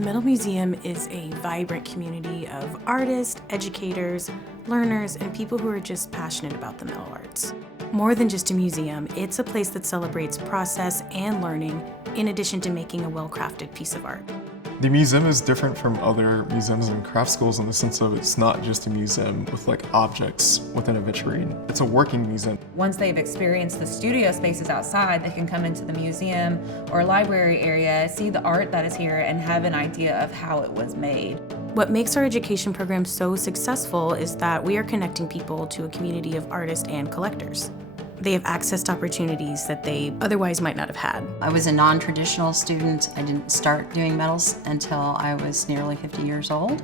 The Metal Museum is a vibrant community of artists, educators, learners, and people who are just passionate about the metal arts. More than just a museum, it's a place that celebrates process and learning, in addition to making a well-crafted piece of art. The museum is different from other museums and craft schools in the sense of it's not just a museum with like objects within a vitrine. It's a working museum. Once they've experienced the studio spaces outside, they can come into the museum or library area, see the art that is here, and have an idea of how it was made. What makes our education program so successful is that we are connecting people to a community of artists and collectors. They have access to opportunities that they otherwise might not have had. I was a non-traditional student. I didn't start doing metals until I was nearly 50 years old,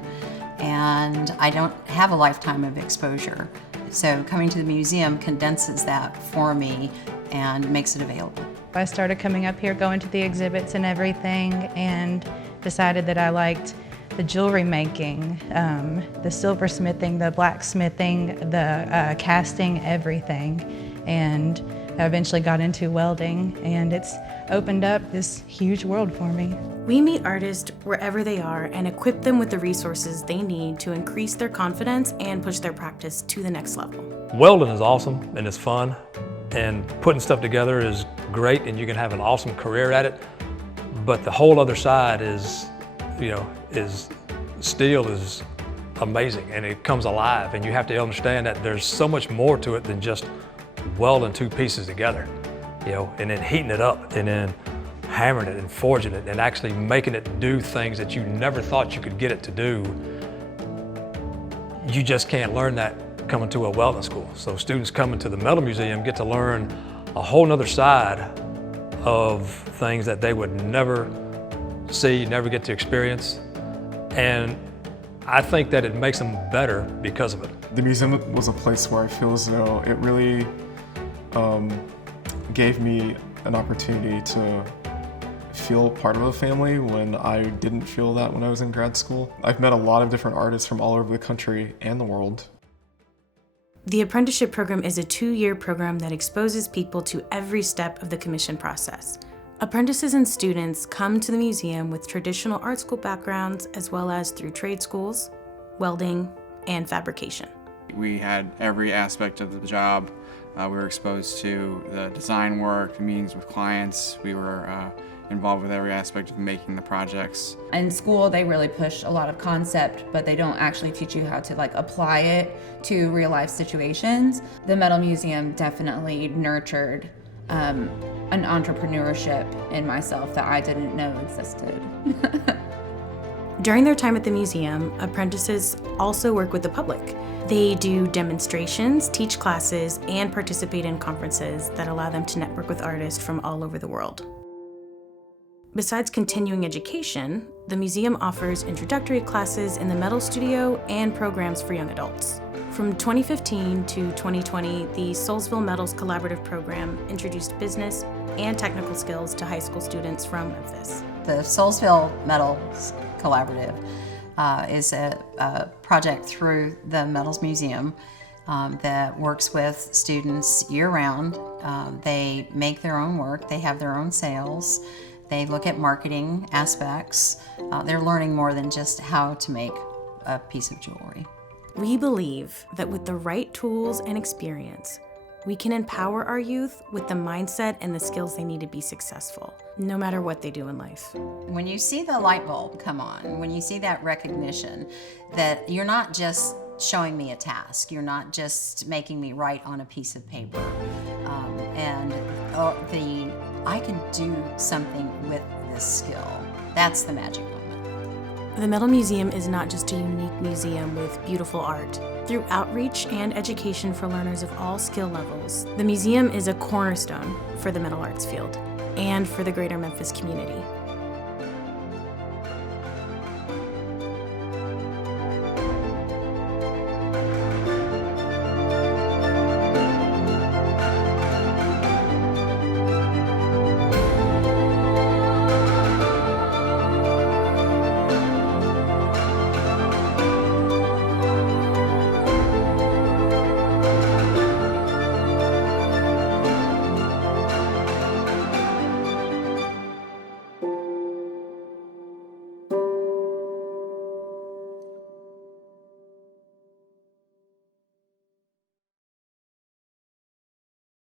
and I don't have a lifetime of exposure. So coming to the museum condenses that for me and makes it available. I started coming up here, going to the exhibits and everything, and decided that I liked the jewelry making, the silversmithing, the blacksmithing, the casting, everything. And I eventually got into welding, and it's opened up this huge world for me. We meet artists wherever they are and equip them with the resources they need to increase their confidence and push their practice to the next level. Welding is awesome and it's fun, and putting stuff together is great, and you can have an awesome career at it. But the whole other side is, steel is amazing, and it comes alive, and you have to understand that there's so much more to it than just welding two pieces together, and then heating it up, and then hammering it and forging it and actually making it do things that you never thought you could get it to do. You just can't learn that coming to a welding school. So students coming to the Metal Museum get to learn a whole nother side of things that they would never see, never get to experience. And I think that it makes them better because of it. The museum was a place where I feel as though it really gave me an opportunity to feel part of a family when I didn't feel that when I was in grad school. I've met a lot of different artists from all over the country and the world. The apprenticeship program is a 2-year program that exposes people to every step of the commission process. Apprentices and students come to the museum with traditional art school backgrounds, as well as through trade schools, welding, and fabrication. We had every aspect of the job. We were exposed to the design work, meetings with clients. We were involved with every aspect of making the projects. In school, they really push a lot of concept, but they don't actually teach you how to apply it to real life situations. The Metal Museum definitely nurtured an entrepreneurship in myself that I didn't know existed. During their time at the museum, apprentices also work with the public. They do demonstrations, teach classes, and participate in conferences that allow them to network with artists from all over the world. Besides continuing education, the museum offers introductory classes in the metal studio and programs for young adults. From 2015 to 2020, the Soulsville Metals Collaborative Program introduced business and technical skills to high school students from Memphis. The Soulsville Metals Collaborative is a project through the Metals Museum that works with students year-round. They make their own work, they have their own sales, they look at marketing aspects. They're learning more than just how to make a piece of jewelry. We believe that with the right tools and experience, we can empower our youth with the mindset and the skills they need to be successful, no matter what they do in life. When you see the light bulb come on, when you see that recognition that you're not just showing me a task, you're not just making me write on a piece of paper, I can do something with this skill, that's the magic moment. The Metal Museum is not just a unique museum with beautiful art. Through outreach and education for learners of all skill levels, the museum is a cornerstone for the metal arts field and for the greater Memphis community.